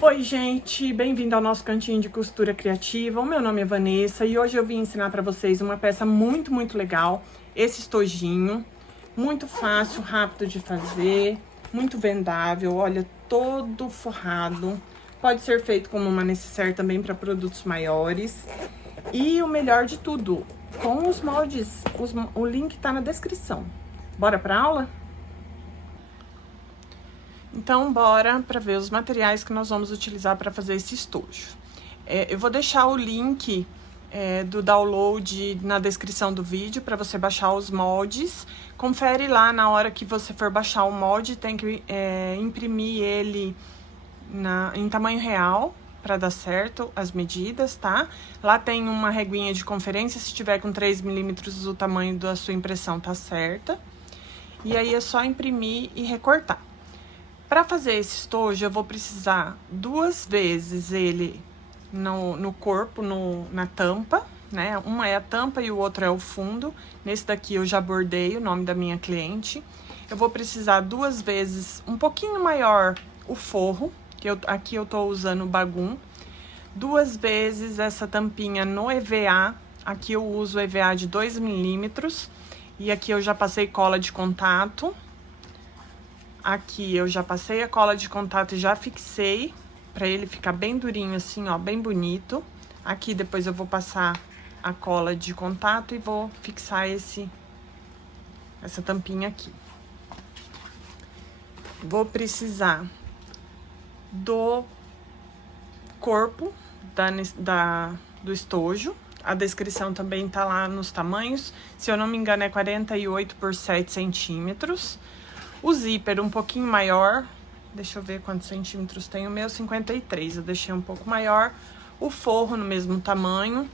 Oi, gente, bem-vindo ao nosso cantinho de costura criativa. O meu nome é Vanessa e hoje eu vim ensinar para vocês uma peça muito legal, esse estojinho, muito fácil, rápido de fazer, muito vendável, olha, todo forrado. Pode ser feito como uma necessaire também para produtos maiores. E o melhor de tudo, com os moldes, o link tá na descrição. Bora pra aula? Então, bora para ver os materiais que nós vamos utilizar para fazer esse estojo. Eu vou deixar o link do download na descrição do vídeo para você baixar os moldes. Confere lá na hora que você for baixar o molde, tem que imprimir ele em tamanho real para dar certo as medidas, tá? Lá tem uma reguinha de conferência, se tiver com 3 milímetros o tamanho da sua impressão tá certa. E aí é só imprimir e recortar. Para fazer esse estojo, eu vou precisar 2 vezes ele no corpo, na tampa, né? Uma é a tampa e o outro é o fundo. Nesse daqui eu já bordei o nome da minha cliente. Eu vou precisar 2 vezes, um pouquinho maior, o forro, que aqui eu tô usando o bagum. 2 vezes essa tampinha no EVA, aqui eu uso EVA de 2 milímetros. E aqui eu já passei cola de contato. Aqui eu já passei a cola de contato e já fixei, pra ele ficar bem durinho assim, ó, bem bonito. Aqui depois eu vou passar a cola de contato e vou fixar essa tampinha aqui. Vou precisar do corpo do estojo. A descrição também tá lá nos tamanhos. Se eu não me engano é 48 por 7 centímetros. O zíper um pouquinho maior, deixa eu ver quantos centímetros tem o meu, 53, eu deixei um pouco maior. O forro no mesmo tamanho.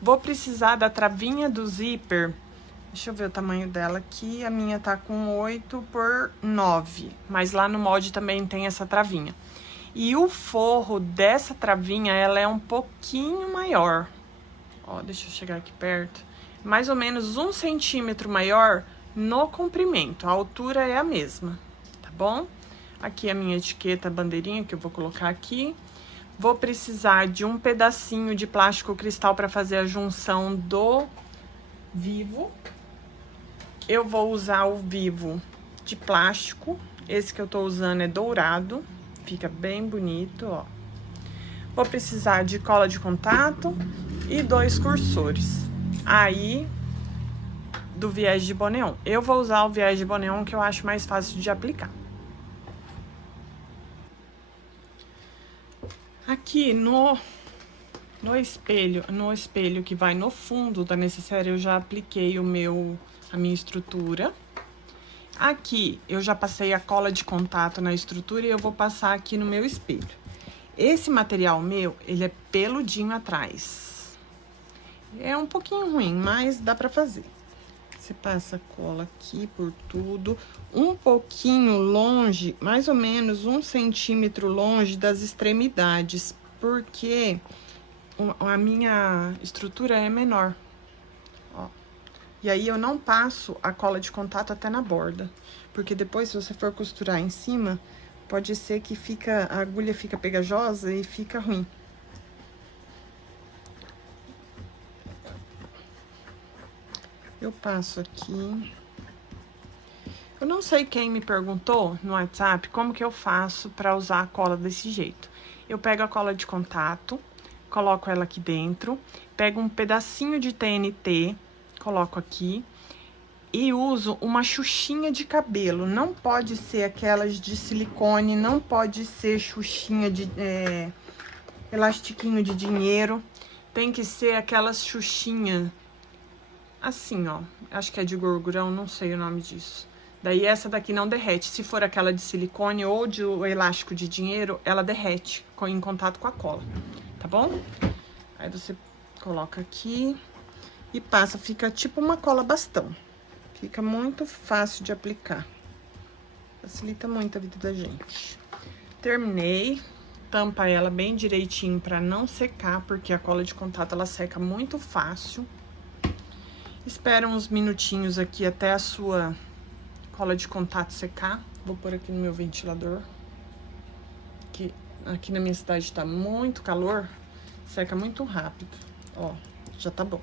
Vou precisar da travinha do zíper, deixa eu ver o tamanho dela aqui, a minha tá com 8 por 9, mas lá no molde também tem essa travinha. E o forro dessa travinha, ela é um pouquinho maior. Ó, deixa eu chegar aqui perto. Mais ou menos 1 centímetro maior no comprimento, a altura é a mesma, tá bom? Aqui a minha etiqueta, bandeirinha que eu vou colocar aqui. Vou precisar de um pedacinho de plástico cristal para fazer a junção do vivo. Eu vou usar o vivo de plástico, esse que eu tô usando é dourado, fica bem bonito, ó. Vou precisar de cola de contato e 2 cursores. Aí do viés de Boneon. Eu vou usar o viés de Boneon, que eu acho mais fácil de aplicar. Aqui no espelho que vai no fundo da necessaire, eu já apliquei a minha estrutura. Aqui eu já passei a cola de contato na estrutura e eu vou passar aqui no meu espelho. Esse material meu, ele é peludinho atrás. É um pouquinho ruim, mas dá pra fazer. Você passa cola aqui por tudo, um pouquinho longe, mais ou menos 1 centímetro longe das extremidades, porque a minha estrutura é menor, ó. E aí eu não passo a cola de contato até na borda, porque depois se você for costurar em cima, pode ser que a agulha fica pegajosa e fica ruim. Eu passo aqui. Eu não sei quem me perguntou no WhatsApp como que eu faço para usar a cola desse jeito. Eu pego a cola de contato, coloco ela aqui dentro, pego um pedacinho de TNT, coloco aqui e uso uma xuxinha de cabelo. Não pode ser aquelas de silicone, não pode ser xuxinha de elastiquinho de dinheiro. Tem que ser aquelas xuxinhas assim, ó, acho que é de gorgurão, não sei o nome disso. Daí essa daqui não derrete. Se for aquela de silicone ou de elástico de dinheiro, ela derrete em contato com a cola, tá bom? Aí você coloca aqui e passa, fica tipo uma cola bastão. Fica muito fácil de aplicar. Facilita muito a vida da gente. Terminei. Tampa ela bem direitinho pra não secar, porque a cola de contato ela seca muito fácil. Espera uns minutinhos aqui até a sua cola de contato secar. Vou pôr aqui no meu ventilador, que aqui na minha cidade tá muito calor, seca muito rápido. Ó, já tá bom.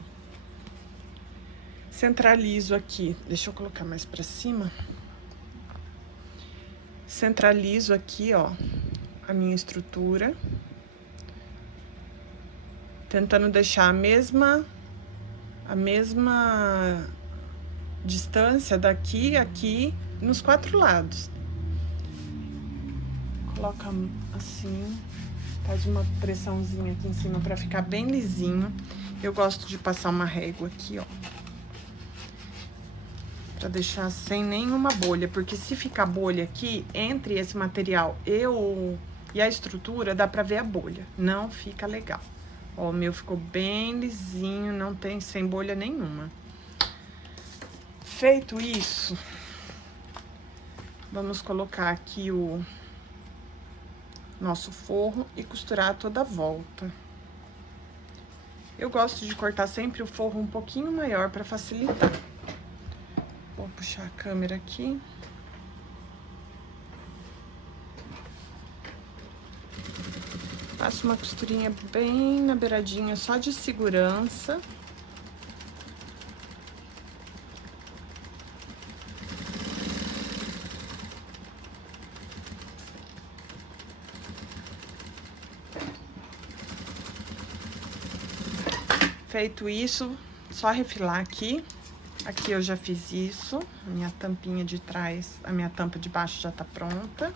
Centralizo aqui, deixa eu colocar mais pra cima. Centralizo aqui, ó, a minha estrutura. Tentando deixar a mesma distância daqui a aqui nos 4 lados. Coloca assim, faz uma pressãozinha aqui em cima pra ficar bem lisinho. Eu gosto de passar uma régua aqui, ó. Pra deixar sem nenhuma bolha, porque se ficar bolha aqui, entre esse material e a estrutura, dá pra ver a bolha. Não fica legal. Ó, o meu ficou bem lisinho, não tem sem bolha nenhuma. Feito isso, vamos colocar aqui o nosso forro e costurar toda a volta. Eu gosto de cortar sempre o forro um pouquinho maior para facilitar. Vou puxar a câmera aqui. Faço uma costurinha bem na beiradinha, só de segurança. Feito isso, só refilar aqui. Aqui eu já fiz isso, a minha tampinha de trás, a minha tampa de baixo já tá pronta.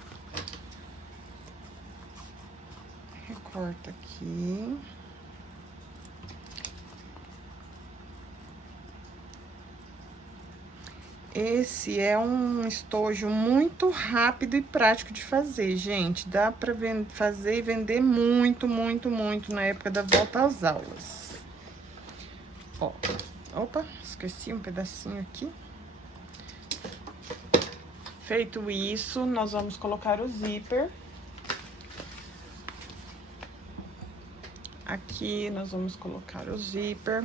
Recorta aqui. Esse é um estojo muito rápido e prático de fazer, gente. Dá pra fazer e vender muito, muito, muito na época da volta às aulas. Ó, opa, esqueci um pedacinho aqui. Feito isso, nós vamos colocar o zíper. Aqui nós vamos colocar o zíper.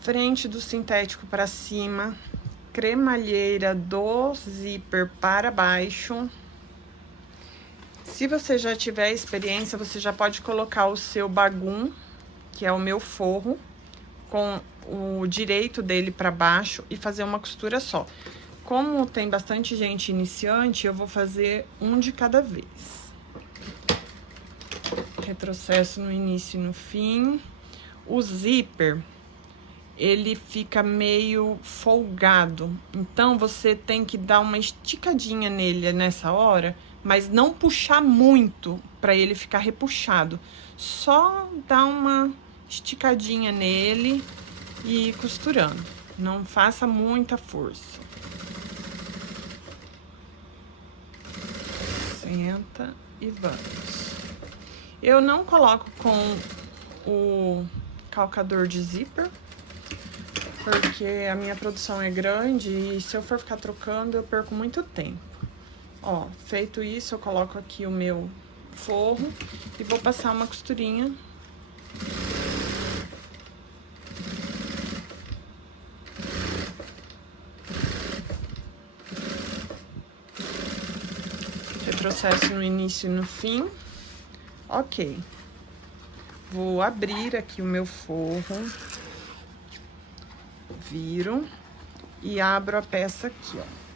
Frente do sintético para cima, cremalheira do zíper para baixo. Se você já tiver experiência, você já pode colocar o seu bagum, que é o meu forro, com o direito dele para baixo e fazer uma costura só. Como tem bastante gente iniciante, eu vou fazer um de cada vez. Retrocesso no início e no fim. O zíper, ele fica meio folgado, então você tem que dar uma esticadinha nele nessa hora, mas não puxar muito para ele ficar repuxado. Só dar uma esticadinha nele e ir costurando. Não faça muita força. Senta e vamos. Eu não coloco com o calcador de zíper, porque a minha produção é grande e se eu for ficar trocando, eu perco muito tempo. Ó, feito isso, eu coloco aqui o meu forro e vou passar uma costurinha. Retrocesso no início e no fim. Ok. Vou abrir aqui o meu forro. Viro e abro a peça aqui, ó.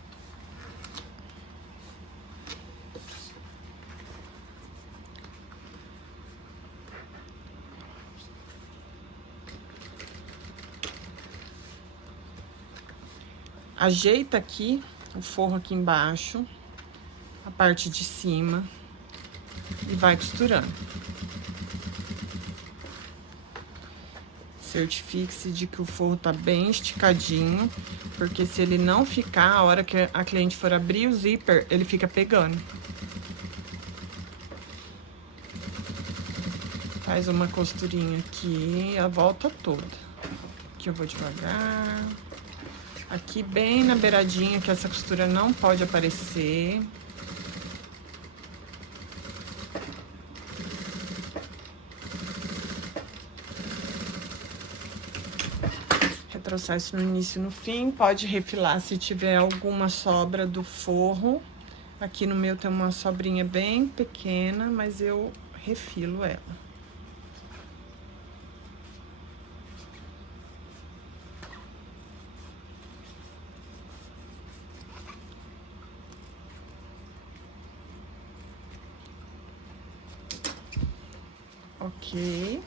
Ajeita aqui o forro aqui embaixo, a parte de cima, e vai costurando. Certifique-se de que o forro tá bem esticadinho, porque se ele não ficar, a hora que a cliente for abrir o zíper, ele fica pegando. Faz uma costurinha aqui, a volta toda. Aqui eu vou devagar. Aqui bem na beiradinha, que essa costura não pode aparecer. Retrocesso no início e no fim. Pode refilar se tiver alguma sobra do forro. Aqui no meu tem uma sobrinha bem pequena, mas eu refilo ela. Ok.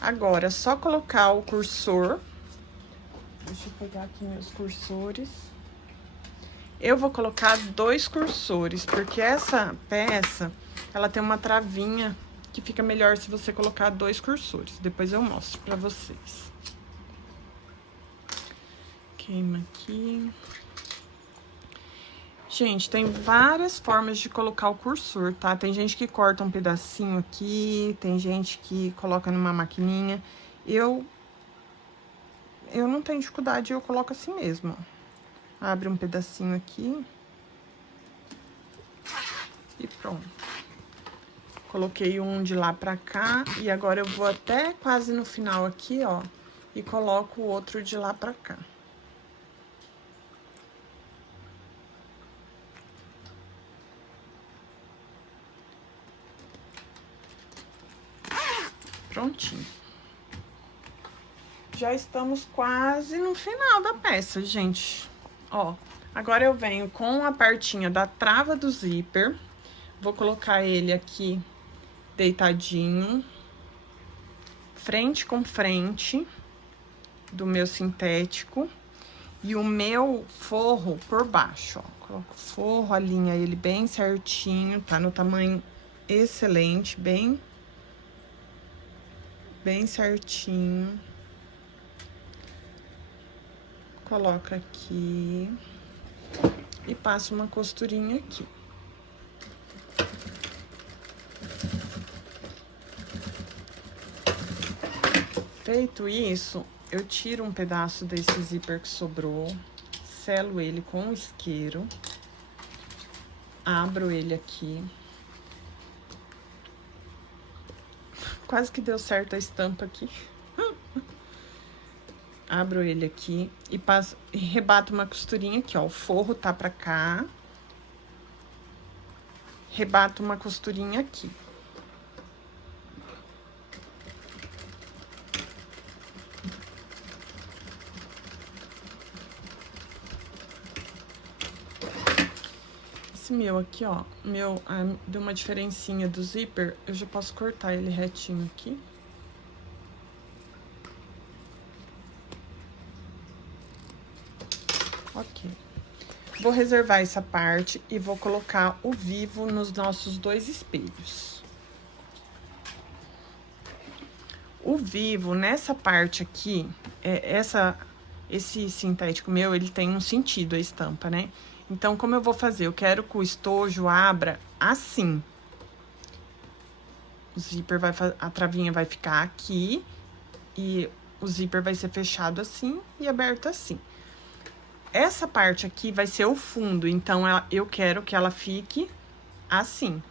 Agora, é só colocar o cursor. Deixa eu pegar aqui meus cursores. Eu vou colocar 2 cursores, porque essa peça, ela tem uma travinha que fica melhor se você colocar 2 cursores. Depois eu mostro pra vocês. Queima aqui. Gente, tem várias formas de colocar o cursor, tá? Tem gente que corta um pedacinho aqui, tem gente que coloca numa maquininha. Eu não tenho dificuldade, eu coloco assim mesmo, ó. Abre um pedacinho aqui. E pronto. Coloquei um de lá pra cá, e agora eu vou até quase no final aqui, ó, e coloco o outro de lá pra cá. Prontinho. Já estamos quase no final da peça, gente. Ó, agora eu venho com a partinha da trava do zíper, vou colocar ele aqui deitadinho, frente com frente do meu sintético, e o meu forro por baixo, ó. Coloco o forro, alinha ele bem certinho, tá no tamanho excelente, bem certinho. Coloca aqui e passa uma costurinha aqui. Feito isso, eu tiro um pedaço desse zíper que sobrou, selo ele com o isqueiro, abro ele aqui. Quase que deu certo a estampa aqui. Abro ele aqui e passo, e rebato uma costurinha aqui, ó. O forro tá pra cá. Rebato uma costurinha aqui. Esse meu aqui, ó, deu uma diferencinha do zíper, eu já posso cortar ele retinho aqui. Ok. Vou reservar essa parte e vou colocar o vivo nos nossos 2 espelhos. O vivo, nessa parte aqui, esse sintético meu, ele tem um sentido, a estampa, né? Então, como eu vou fazer? Eu quero que o estojo abra assim. O zíper a travinha vai ficar aqui e o zíper vai ser fechado assim e aberto assim. Essa parte aqui vai ser o fundo, então eu quero que ela fique assim.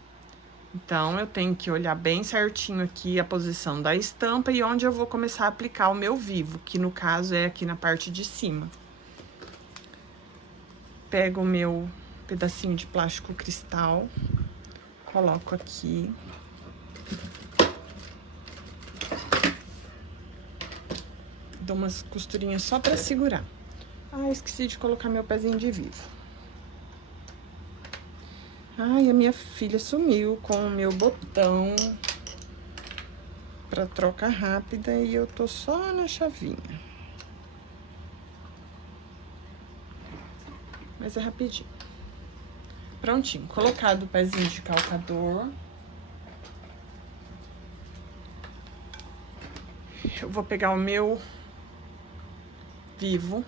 Então, eu tenho que olhar bem certinho aqui a posição da estampa e onde eu vou começar a aplicar o meu vivo, que no caso é aqui na parte de cima. Pego o meu pedacinho de plástico cristal, coloco aqui. Dou umas costurinhas só pra segurar. Ah, esqueci de colocar meu pezinho de vivo. Ai, a minha filha sumiu com o meu botão pra troca rápida e eu tô só na chavinha. Mas é rapidinho. Prontinho, colocado o pezinho de calcador. Eu vou pegar o meu vivo.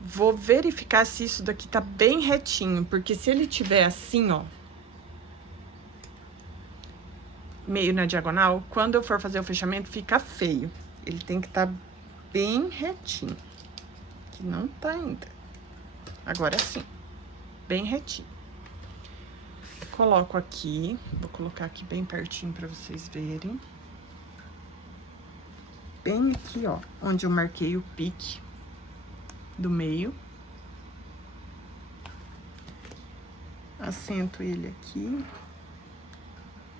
Vou verificar se isso daqui tá bem retinho, porque se ele tiver assim, ó, meio na diagonal, quando eu for fazer o fechamento, fica feio. Ele tem que tá bem retinho, que não tá ainda. Agora sim, bem retinho. Coloco aqui, vou colocar aqui bem pertinho pra vocês verem. Bem aqui, ó, onde eu marquei o pique do meio. assento ele aqui,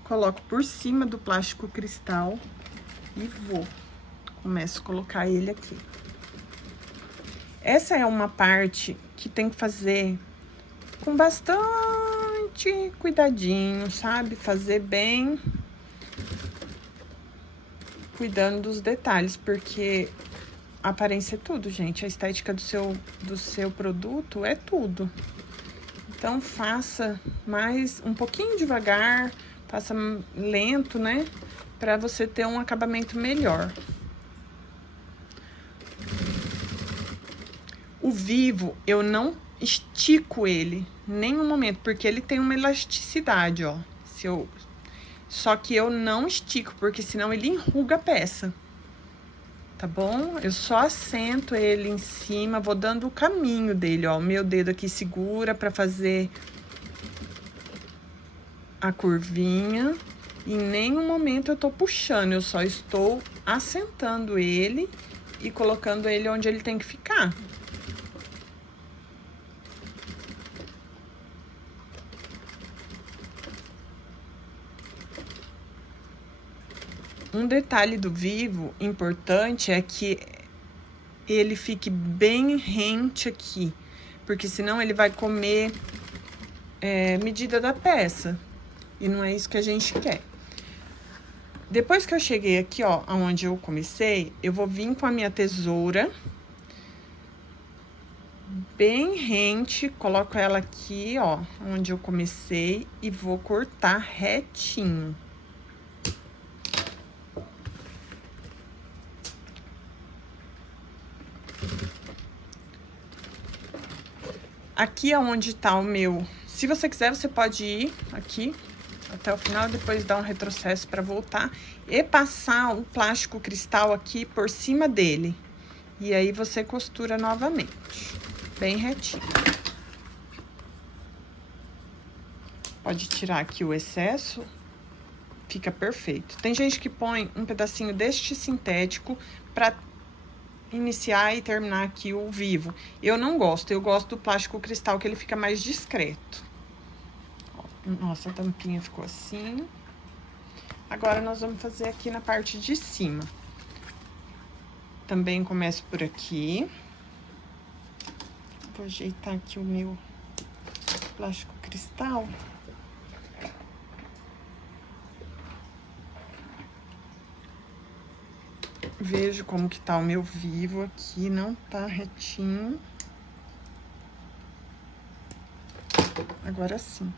coloco por cima do plástico cristal e começo a colocar ele aqui. Essa é uma parte que tem que fazer com bastante cuidadinho, sabe? Fazer bem, cuidando dos detalhes, porque a aparência é tudo, gente. A estética do seu produto é tudo. Então, faça mais um pouquinho devagar, faça lento, né? Pra você ter um acabamento melhor. O vivo, eu não estico ele em nenhum momento, porque ele tem uma elasticidade, ó. Só que eu não estico, porque senão ele enruga a peça. Tá bom? Eu só assento ele em cima, vou dando o caminho dele, ó. O meu dedo aqui segura pra fazer a curvinha. Em nenhum momento eu tô puxando, eu só estou assentando ele e colocando ele onde ele tem que ficar. Um detalhe do vivo importante é que ele fique bem rente aqui, porque senão ele vai comer medida da peça, e não é isso que a gente quer. Depois que eu cheguei aqui, ó, aonde eu comecei, eu vou vir com a minha tesoura bem rente, coloco ela aqui, ó, onde eu comecei, e vou cortar retinho. Aqui é onde tá o meu. Se você quiser, você pode ir aqui até o final, depois dar um retrocesso para voltar e passar o plástico cristal aqui por cima dele. E aí você costura novamente, bem retinho. Pode tirar aqui o excesso, fica perfeito. Tem gente que põe um pedacinho deste sintético para iniciar e terminar aqui o vivo. Eu não gosto, eu gosto do plástico cristal, que ele fica mais discreto. Ó, nossa, a tampinha ficou assim. Agora, nós vamos fazer aqui na parte de cima. Também começo por aqui. Vou ajeitar aqui o meu plástico cristal. Vejo como que tá o meu vivo aqui, não tá retinho. Agora sim.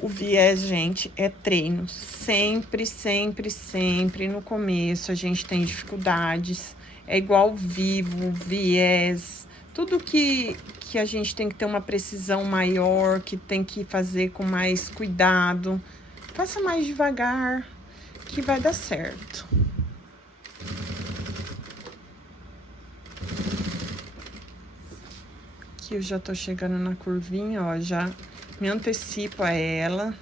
O viés, gente, é treino. Sempre, sempre, sempre no começo a gente tem dificuldades. É igual vivo, viés, tudo que a gente tem que ter uma precisão maior, que tem que fazer com mais cuidado. Faça mais devagar, que vai dar certo. Aqui eu já tô chegando na curvinha, ó, já me antecipo a ela.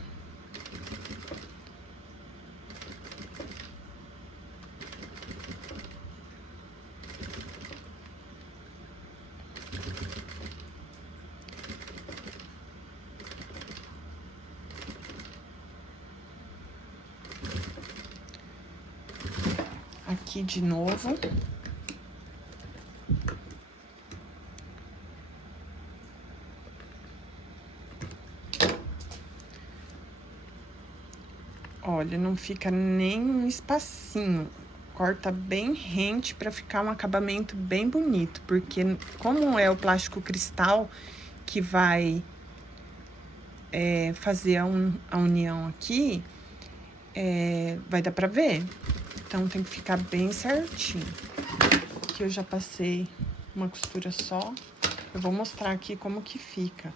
Aqui de novo. Olha, não fica nem um espacinho. Corta bem rente para ficar um acabamento bem bonito, porque como é o plástico cristal que vai fazer a união aqui, vai dar pra ver. Então, tem que ficar bem certinho. Aqui eu já passei uma costura só. Eu vou mostrar aqui como que fica.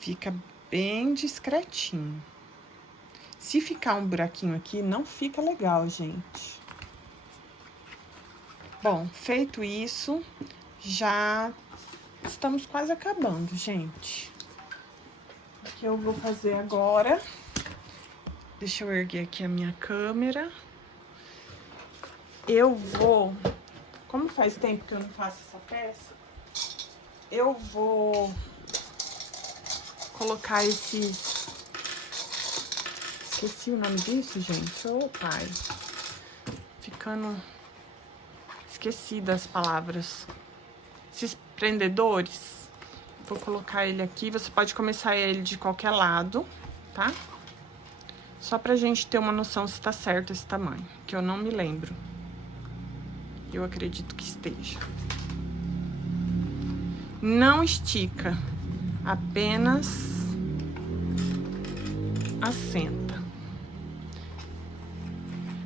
Fica bem discretinho. Se ficar um buraquinho aqui, não fica legal, gente. Bom, feito isso, já Estamos quase acabando, gente. O que eu vou fazer agora... Deixa eu erguer aqui a minha câmera. Eu vou... Como faz tempo que eu não faço essa peça, eu vou colocar esses... Esqueci o nome disso, gente. Ô, pai. Ficando... Esqueci das palavras. Esses prendedores. Vou colocar ele aqui. Você pode começar ele de qualquer lado, tá? Só pra gente ter uma noção se tá certo esse tamanho, que eu não me lembro. Eu acredito que esteja. Não estica, apenas assenta.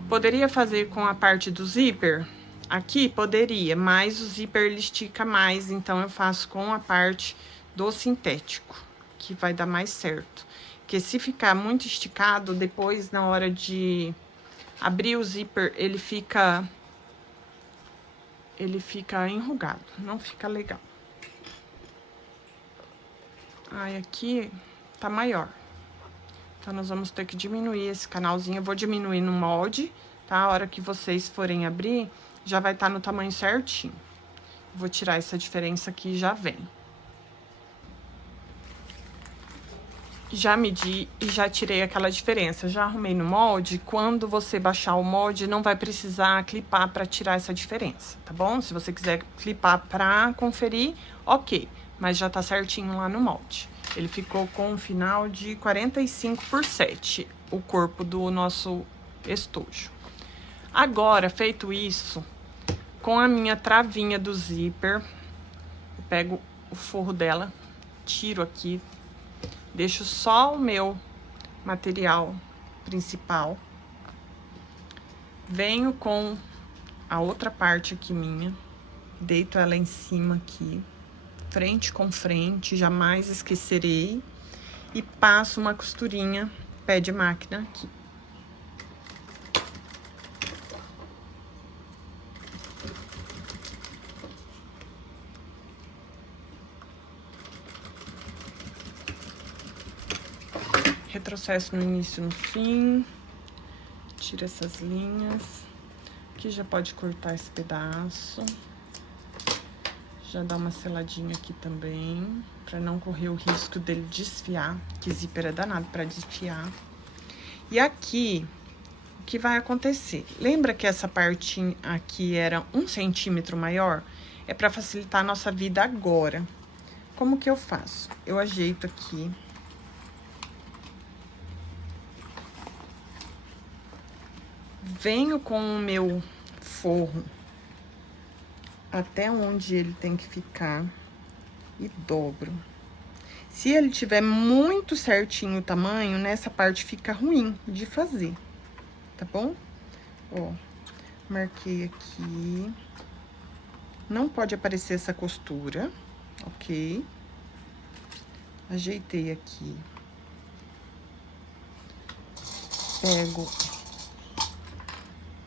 Poderia fazer com a parte do zíper? Aqui poderia, mas o zíper ele estica mais, então eu faço com a parte do sintético, que vai dar mais certo. Porque se ficar muito esticado, depois na hora de abrir o zíper, ele fica enrugado, não fica legal. Ai, aqui tá maior. Então, nós vamos ter que diminuir esse canalzinho. Eu vou diminuir no molde, tá? A hora que vocês forem abrir, já vai estar no tamanho certinho. Vou tirar essa diferença aqui e já vem. Já medi e já tirei aquela diferença. Já arrumei no molde. Quando você baixar o molde, não vai precisar clipar para tirar essa diferença, tá bom? Se você quiser clipar para conferir, ok. Mas já tá certinho lá no molde. Ele ficou com um final de 45%, o corpo do nosso estojo. Agora, feito isso, com a minha travinha do zíper, eu pego o forro dela, tiro aqui, deixo só o meu material principal. Venho com a outra parte aqui minha, deito ela em cima aqui, frente com frente, jamais esquecerei. E passo uma costurinha pé de máquina aqui. Retrocesso no início e no fim. Tira essas linhas. Aqui já pode cortar esse pedaço. Já dá uma seladinha aqui também, pra não correr o risco dele desfiar, que zíper é danado pra desfiar. E aqui, o que vai acontecer? Lembra que essa parte aqui era 1 centímetro maior? É pra facilitar a nossa vida agora. Como que eu faço? Eu ajeito aqui. Venho com o meu forro até onde ele tem que ficar e dobro. Se ele tiver muito certinho o tamanho, nessa parte fica ruim de fazer, tá bom? Ó, marquei aqui. Não pode aparecer essa costura, ok? Ajeitei aqui. Pego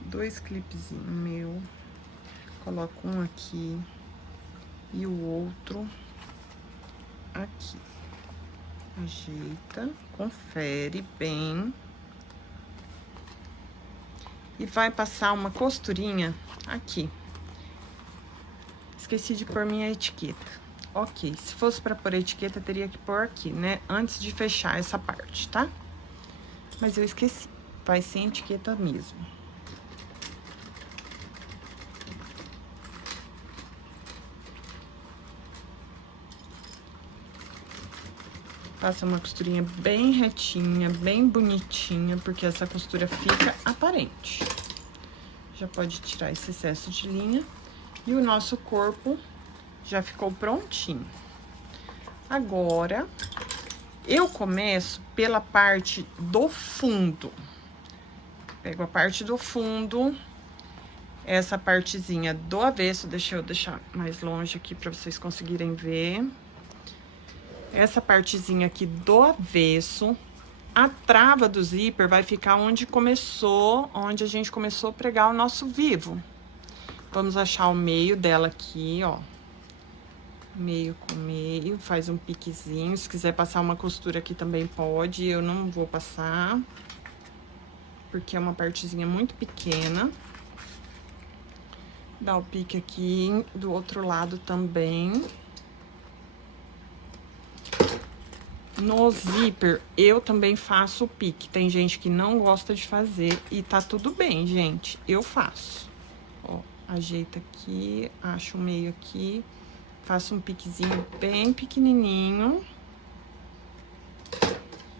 2 clipezinhos meu. Coloco um aqui e o outro aqui. Ajeita, confere bem. E vai passar uma costurinha aqui. Esqueci de pôr minha etiqueta. Ok, se fosse pra pôr a etiqueta, teria que pôr aqui, né? Antes de fechar essa parte, tá? Mas eu esqueci. Vai sem etiqueta mesmo. Passa uma costurinha bem retinha, bem bonitinha, porque essa costura fica aparente. Já pode tirar esse excesso de linha. E o nosso corpo já ficou prontinho. Agora, eu começo pela parte do fundo. Pego a parte do fundo, essa partezinha do avesso, deixa eu deixar mais longe aqui para vocês conseguirem ver. Essa partezinha aqui do avesso, a trava do zíper vai ficar onde a gente começou a pregar o nosso vivo. Vamos achar o meio dela aqui, ó. meio com meio, faz um piquezinho. Se quiser passar uma costura aqui também pode, eu não vou passar, porque é uma partezinha muito pequena. Dá o pique aqui do outro lado também. No zíper, eu também faço o pique. Tem gente que não gosta de fazer e tá tudo bem, gente. Eu faço. Ó, ajeita aqui, acho o meio aqui, faço um piquezinho bem pequenininho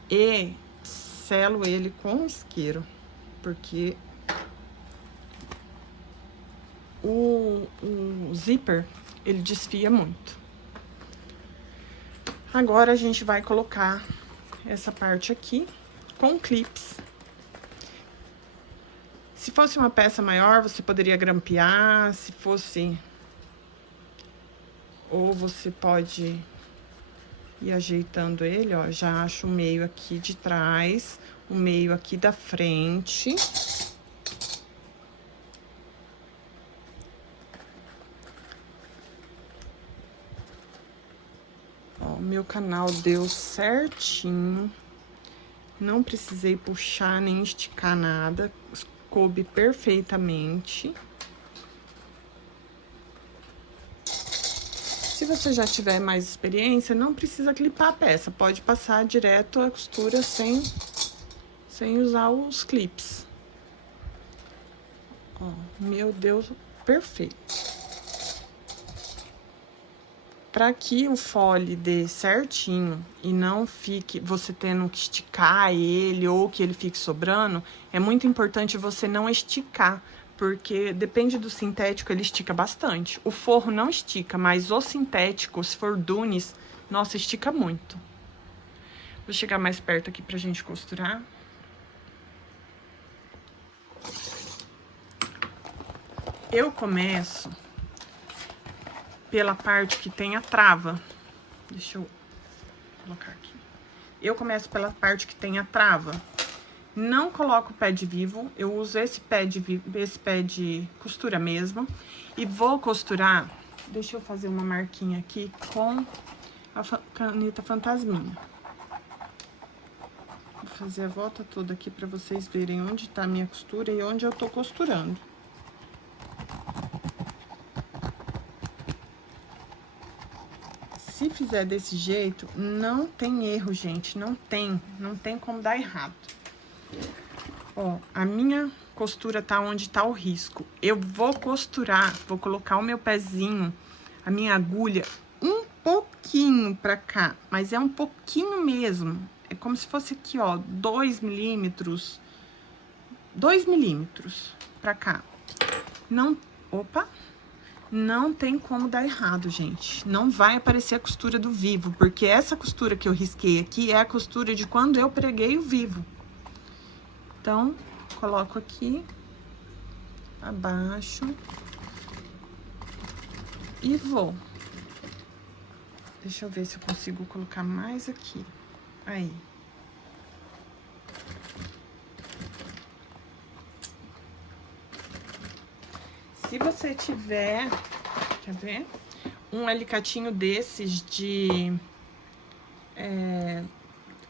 e selo ele com isqueiro, porque o zíper, ele desfia muito. Agora, a gente vai colocar essa parte aqui com clips. Se fosse uma peça maior, você poderia grampear, se fosse... Ou você pode ir ajeitando ele, ó. Já acho o meio aqui de trás, o meio aqui da frente. Ó, meu canal deu certinho. Não precisei puxar nem esticar nada, coube perfeitamente. Se você já tiver mais experiência, não precisa clipar a peça, pode passar direto a costura sem usar os clips. Ó, meu Deus, perfeito. Para que o fole dê certinho e não fique você tendo que esticar ele ou que ele fique sobrando, é muito importante você não esticar, porque depende do sintético, ele estica bastante. O forro não estica, mas o sintético, se for Dunes, nossa, estica muito. Vou chegar mais perto aqui pra gente costurar. Eu começo pela parte que tem a trava. Deixa eu colocar aqui. Eu começo pela parte que tem a trava. Não coloco o pé de vivo, eu uso esse pé de costura mesmo. E vou costurar, deixa eu fazer uma marquinha aqui com a caneta fantasminha. Vou fazer a volta toda aqui pra vocês verem onde tá a minha costura e onde eu tô costurando. Se fizer desse jeito, não tem erro, gente, não tem como dar errado. Ó, a minha costura tá onde tá o risco. Eu vou costurar, vou colocar o meu pezinho, a minha agulha, um pouquinho pra cá, mas é um pouquinho mesmo. É como se fosse aqui, ó, 2 milímetros, 2 milímetros pra cá. Não, opa, não tem como dar errado, gente. Não vai aparecer a costura do vivo, porque essa costura que eu risquei aqui é a costura de quando eu preguei o vivo. Então, coloco aqui, abaixo, e vou. Deixa eu ver se eu consigo colocar mais aqui. Aí. Se você tiver, quer ver? Um alicatinho desses de...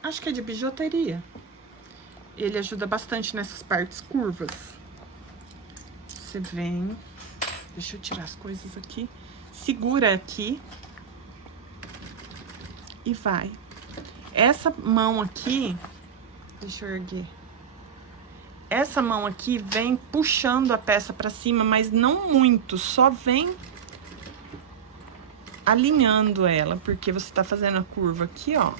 acho que é de bijuteria. Ele ajuda bastante nessas partes curvas. Você vem... Deixa eu tirar as coisas aqui. Segura aqui. E vai. Essa mão aqui... Deixa eu erguer. Essa mão aqui vem puxando a peça pra cima, mas não muito. Só vem alinhando ela, porque você tá fazendo a curva aqui, ó.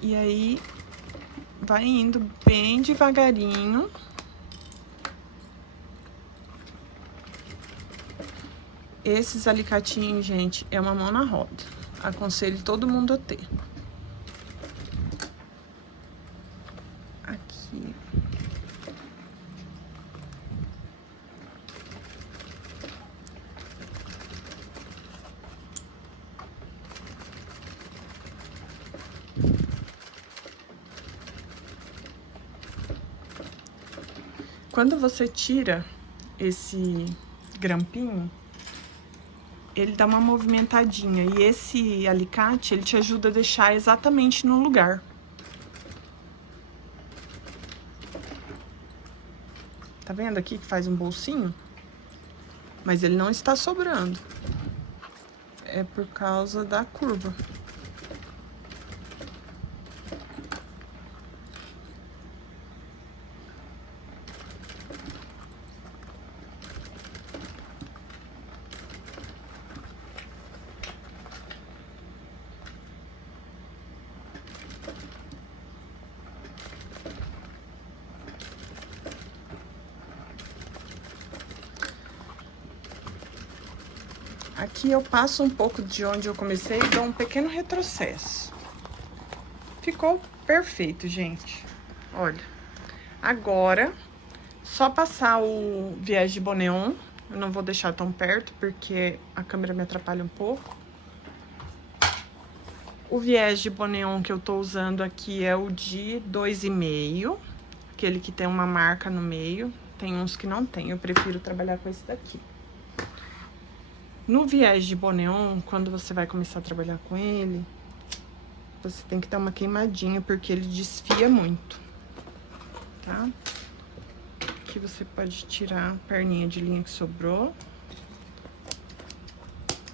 E aí... vai indo bem devagarinho. Esses alicatinhos, gente, é uma mão na roda. Aconselho todo mundo a ter. Aqui. Quando você tira esse grampinho, ele dá uma movimentadinha. E esse alicate, ele te ajuda a deixar exatamente no lugar. Tá vendo aqui que faz um bolsinho? Mas ele não está sobrando. É por causa da curva. Aqui eu passo um pouco de onde eu comecei e dou um pequeno retrocesso. Ficou perfeito, gente. Olha, agora, só passar o viés de Boneon. Eu não vou deixar tão perto, porque a câmera me atrapalha um pouco. O viés de Boneon que eu tô usando aqui é o de 2,5. Aquele que tem uma marca no meio. Tem uns que não tem, eu prefiro trabalhar com esse daqui. No viés de Boneon, quando você vai começar a trabalhar com ele, você tem que dar uma queimadinha, porque ele desfia muito, tá? Aqui você pode tirar a perninha de linha que sobrou.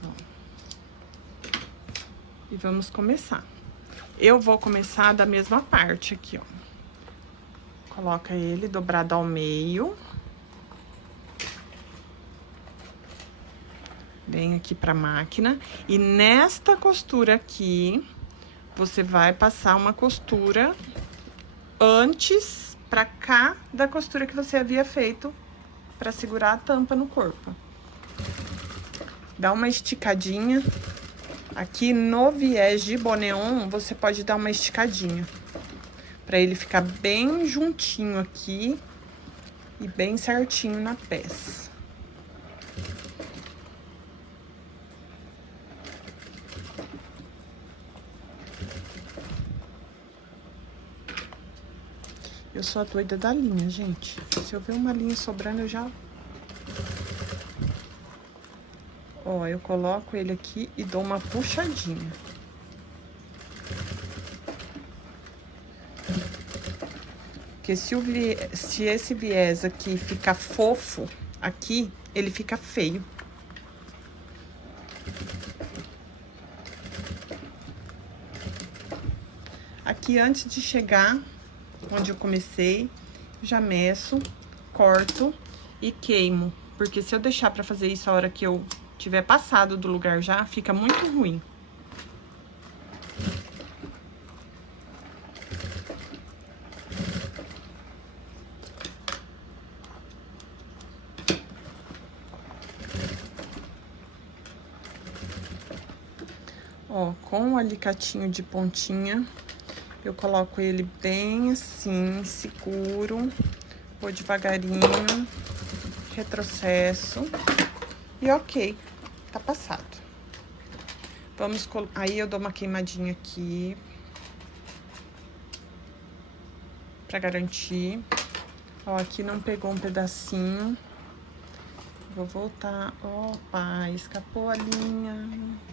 Ó. E vamos começar. Eu vou começar da mesma parte aqui, ó. Coloca ele dobrado ao meio. Vem aqui pra máquina e nesta costura aqui, você vai passar uma costura antes pra cá da costura que você havia feito pra segurar a tampa no corpo. Dá uma esticadinha. Aqui no viés de Boneon, você pode dar uma esticadinha pra ele ficar bem juntinho aqui e bem certinho na peça. Eu sou a doida da linha, gente. Se eu ver uma linha sobrando, eu já... Ó, eu coloco ele aqui e dou uma puxadinha. Porque se esse viés aqui ficar fofo, aqui, ele fica feio. Aqui, antes de chegar onde eu comecei, já meço, corto e queimo. Porque se eu deixar pra fazer isso a hora que eu tiver passado do lugar já, fica muito ruim. Ó, com o alicatinho de pontinha, eu coloco ele bem assim, seguro, vou devagarinho, retrocesso e ok, tá passado. Vamos, aí eu dou uma queimadinha aqui, pra garantir. Ó, aqui não pegou um pedacinho. Vou voltar, opa, escapou a linha.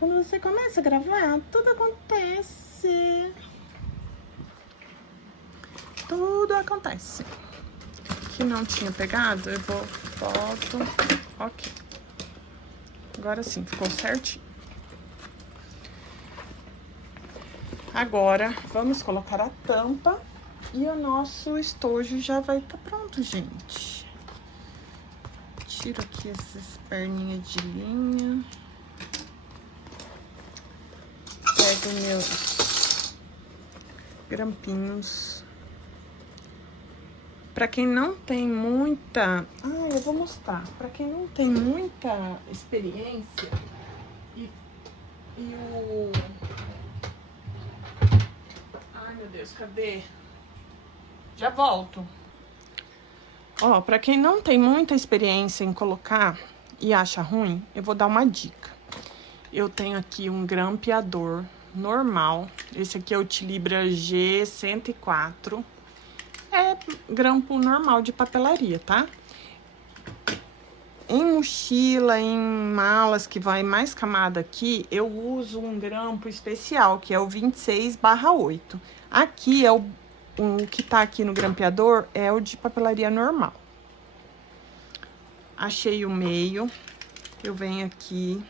Quando você começa a gravar, tudo acontece. Tudo acontece. Que não tinha pegado, eu volto. Ok. Agora sim, ficou certinho. Agora, vamos colocar a tampa e o nosso estojo já vai estar pronto, gente. Tiro aqui essas perninhas de linha. Pego meus grampinhos. Pra quem não tem muita... Ah, eu vou mostrar. Pra quem não tem muita experiência e o... Ai, meu Deus, cadê? Já volto. Ó, pra quem não tem muita experiência em colocar e acha ruim, eu vou dar uma dica. Eu tenho aqui um grampeador normal. Esse aqui é o Tilibra G104. É grampo normal de papelaria, tá? Em mochila, em malas que vai mais camada aqui, eu uso um grampo especial, que é o 26/8. Aqui é o que tá aqui no grampeador é o de papelaria normal. Achei o meio, eu venho aqui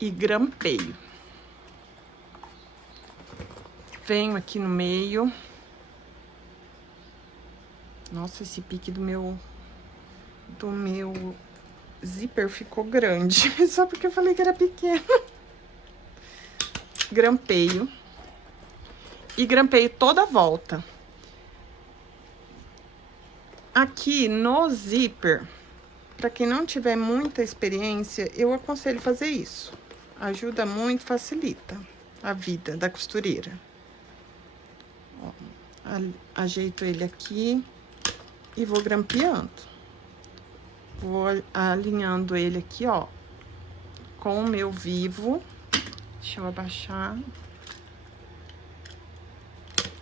e grampeio. Venho aqui no meio. Nossa, esse pique do meu zíper ficou grande, só porque eu falei que era pequeno. Grampeio. E grampeio toda a volta. Aqui no zíper, para quem não tiver muita experiência, eu aconselho fazer isso. Ajuda muito, facilita a vida da costureira. Ó, ajeito ele aqui e vou grampeando. Vou alinhando ele aqui, ó, com o meu vivo. Deixa eu abaixar.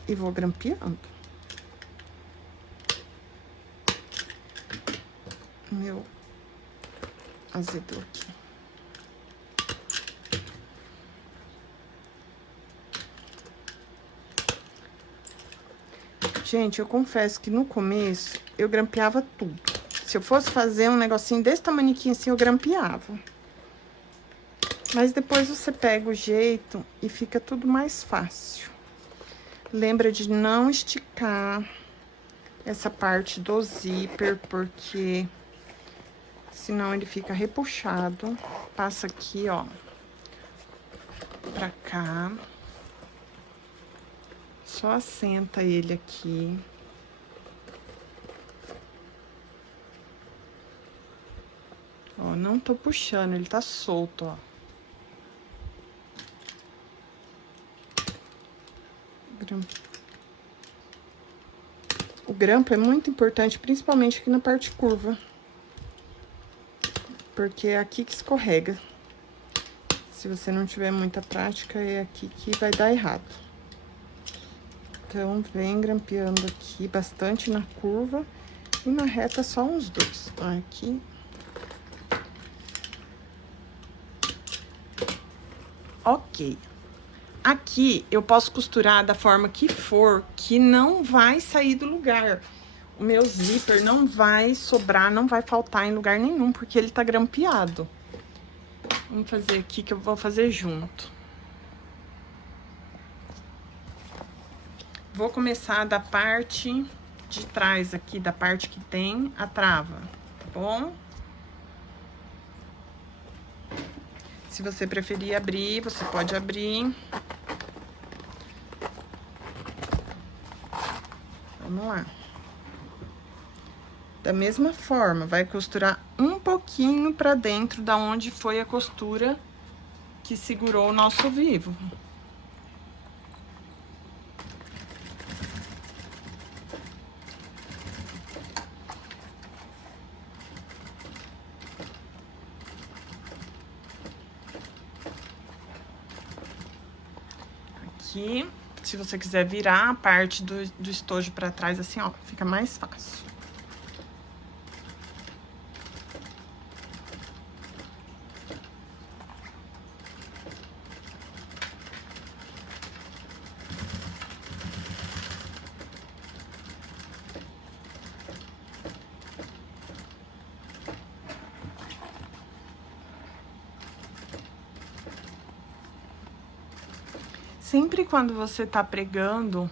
E vou grampeando. Meu azedou aqui. Gente, eu confesso que no começo eu grampeava tudo. Se eu fosse fazer um negocinho desse tamaniquinho assim, eu grampeava. Mas depois você pega o jeito e fica tudo mais fácil. Lembra de não esticar essa parte do zíper, porque senão ele fica repuxado. Passa aqui, ó, pra cá. Só assenta ele aqui. Ó, não tô puxando, ele tá solto, ó. O grampo é muito importante, principalmente aqui na parte curva. Porque é aqui que escorrega. Se você não tiver muita prática, é aqui que vai dar errado. Então, vem grampeando aqui bastante na curva. E na reta, só uns 2. Aqui. Ok. Aqui, eu posso costurar da forma que for, que não vai sair do lugar. O meu zíper não vai sobrar, não vai faltar em lugar nenhum, porque ele tá grampeado. Vamos fazer aqui, que eu vou fazer junto. Vou começar da parte de trás aqui, da parte que tem a trava, tá bom? Se você preferir abrir, você pode abrir. Vamos lá. Da mesma forma, vai costurar um pouquinho pra dentro da onde foi a costura que segurou o nosso vivo. Aqui, se você quiser virar a parte do estojo pra trás, assim, ó, fica mais fácil. Sempre quando você tá pregando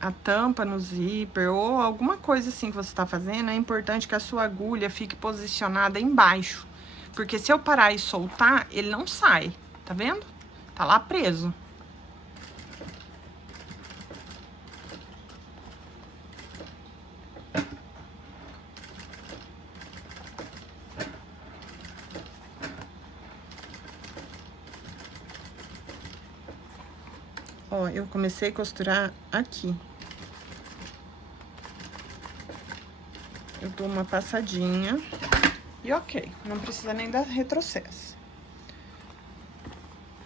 a tampa no zíper ou alguma coisa assim que você tá fazendo, é importante que a sua agulha fique posicionada embaixo. Porque se eu parar e soltar, ele não sai, tá vendo? Tá lá preso. Ó, eu comecei a costurar aqui. Eu dou uma passadinha e ok, não precisa nem dar retrocesso.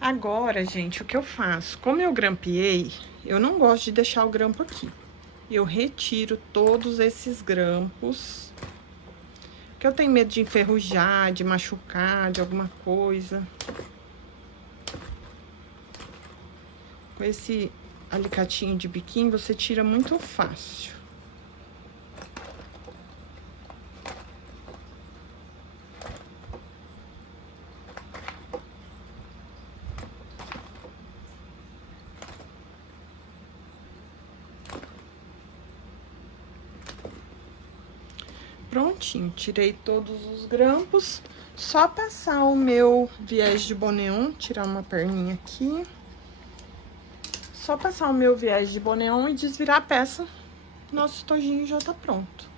Agora, gente, o que eu faço? Como eu grampeei, eu não gosto de deixar o grampo aqui. eu retiro todos esses grampos, porque eu tenho medo de enferrujar, de machucar, de alguma coisa. Com esse alicatinho de biquinho, você tira muito fácil. Prontinho, tirei todos os grampos. Só passar o meu viés de boneon, tirar uma perninha aqui. Só passar o meu viés de boneon e desvirar a peça. Nosso estojinho já tá pronto.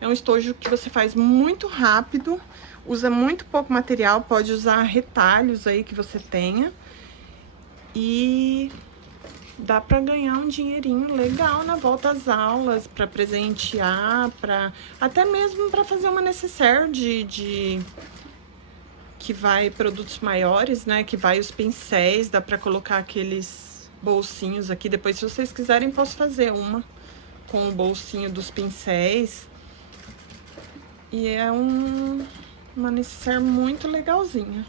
É um estojo que você faz muito rápido, usa muito pouco material, pode usar retalhos aí que você tenha. E dá pra ganhar um dinheirinho legal na volta às aulas, pra presentear, até mesmo pra fazer uma necessaire que vai produtos maiores, né? Que vai os pincéis, dá pra colocar aqueles bolsinhos aqui. Depois, se vocês quiserem, posso fazer uma com o bolsinho dos pincéis. E é uma necessaire muito legalzinha.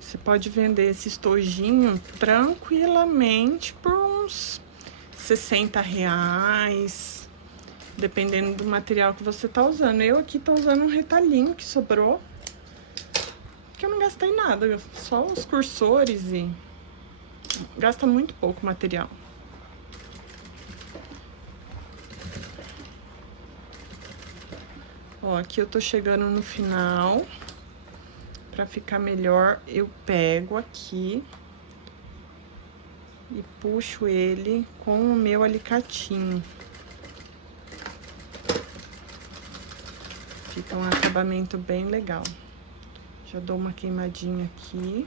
Você pode vender esse estojinho tranquilamente por uns R$60, dependendo do material que você tá usando. Eu aqui tô usando um retalhinho que sobrou, que eu não gastei nada, só os cursores e gasta muito pouco material. Ó, aqui eu tô chegando no final. Pra ficar melhor, eu pego aqui e puxo ele com o meu alicatinho. Fica um acabamento bem legal. Já dou uma queimadinha aqui.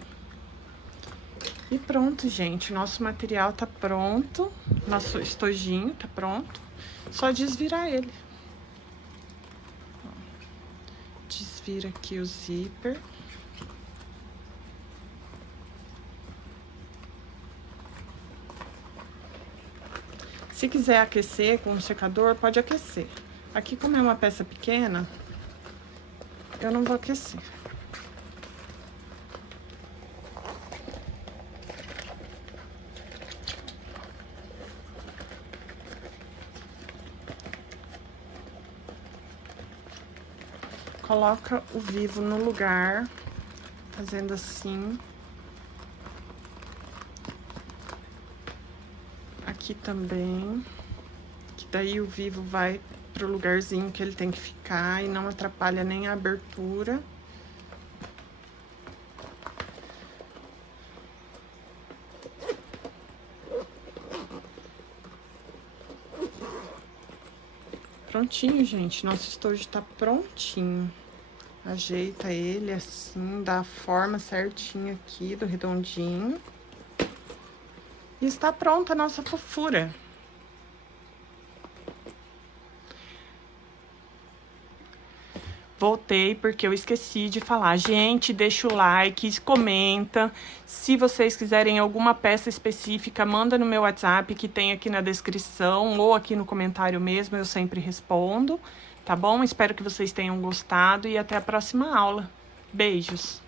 E pronto, gente. Nosso material tá pronto. Nosso estojinho tá pronto. Só desvirar ele. Ó, desvira aqui o zíper. Se quiser aquecer com um secador, pode aquecer. Aqui, como é uma peça pequena, eu não vou aquecer. Coloca o vivo no lugar, fazendo assim. Aqui também, que daí o vivo vai pro lugarzinho que ele tem que ficar e não atrapalha nem a abertura. Prontinho, gente, nosso estojo tá prontinho. Ajeita ele assim, dá a forma certinha aqui do redondinho. E está pronta a nossa fofura. Voltei porque eu esqueci de falar. Gente, deixa o like, comenta. Se vocês quiserem alguma peça específica, manda no meu WhatsApp que tem aqui na descrição ou aqui no comentário mesmo, eu sempre respondo, tá bom? Espero que vocês tenham gostado e até a próxima aula. Beijos!